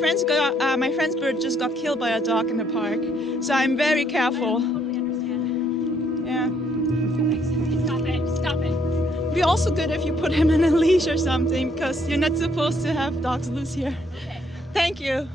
my friend's bird just got killed by a dog in the park, so I'm very careful. Yeah. Stop it. It'd be also good if you put him in a leash or something, because you're not supposed to have dogs loose here. Okay. Thank you.